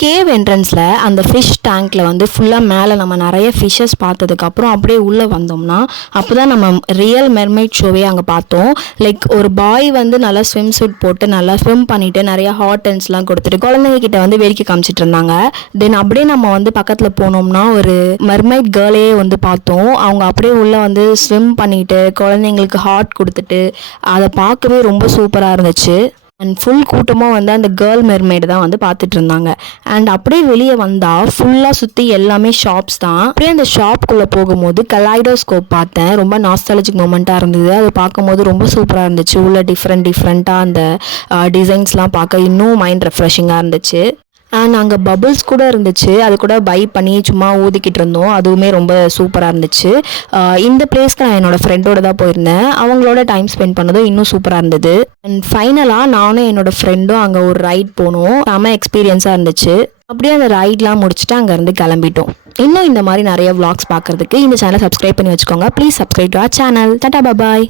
Cave என்ட்ரன்ஸில் அந்த fish டேங்க்கில் வந்து ஃபுல்லாக மேலே நம்ம நிறைய ஃபிஷ்ஷஸ் பார்த்ததுக்கப்புறம் அப்படியே உள்ளே வந்தோம்னா அப்போ தான் நம்ம ரியல் மெர்மைட் ஷோவே அங்கே பார்த்தோம். லைக் ஒரு பாய் வந்து நல்லா ஸ்விம் சூட் போட்டு நல்லா ஸ்விம் பண்ணிவிட்டு நிறையா ஹாட் அண்ட்ஸ்லாம் கொடுத்துட்டு குழந்தைங்கக்கிட்ட வந்து வேடிக்கை காமிச்சிட்டு இருந்தாங்க. தென் அப்படியே நம்ம வந்து பக்கத்தில் போனோம்னா ஒரு மெர்மைட் கேர்ளையே வந்து பார்த்தோம். அவங்க அப்படியே உள்ளே வந்து ஸ்விம் பண்ணிவிட்டு குழந்தைங்களுக்கு ஹாட் கொடுத்துட்டு அதை பார்க்கவே ரொம்ப சூப்பராக இருந்துச்சு. அண்ட் ஃபுல் கூட்டமாக வந்து அந்த கேர்ள் மெர்மெய்டு தான் வந்து பார்த்துட்டு இருந்தாங்க. அண்ட் அப்படியே வெளியே வந்தால் ஃபுல்லாக சுற்றி எல்லாமே ஷாப்ஸ் தான். அப்படியே அந்த ஷாப்குள்ளே போகும்போது கலைடோஸ்கோப் பார்த்தேன். ரொம்ப நாஸ்டாலஜிக் மூமெண்ட்டாக இருந்தது. அது பார்க்கும்போது ரொம்ப சூப்பராக இருந்துச்சு. உள்ள டிஃப்ரெண்ட்டாக அந்த டிசைன்ஸ்லாம் பார்க்க இன்னும் மைண்ட் ரெஃப்ரெஷிங்காக இருந்துச்சு. அண்ட் அங்கே பபுள்ஸ் கூட இருந்துச்சு. அது கூட பை பண்ணி சும்மா ஊதிக்கிட்டு இருந்தோம். அதுவுமே ரொம்ப சூப்பராக இருந்துச்சு. இந்த பிளேஸ்க்கு நான் என்னோடய ஃப்ரெண்டோட தான் போயிருந்தேன். அவங்களோட டைம் ஸ்பெண்ட் பண்ணதும் இன்னும் சூப்பராக இருந்தது. அண்ட் ஃபைனலாக நானும் என்னோடய ஃப்ரெண்டும் அங்கே ஒரு ரைட் போனோம். செம எக்ஸ்பீரியன்ஸாக இருந்துச்சு. அப்படியே அந்த ரைட்லாம் முடிச்சுட்டு அங்கேருந்து கிளம்பிட்டோம். இன்னும் இந்த மாதிரி நிறைய vlogs பார்க்குறதுக்கு இந்த சேனலை சப்ஸ்கிரைப் பண்ணி வச்சுக்கோங்க. Please subscribe to our channel. Tata bye.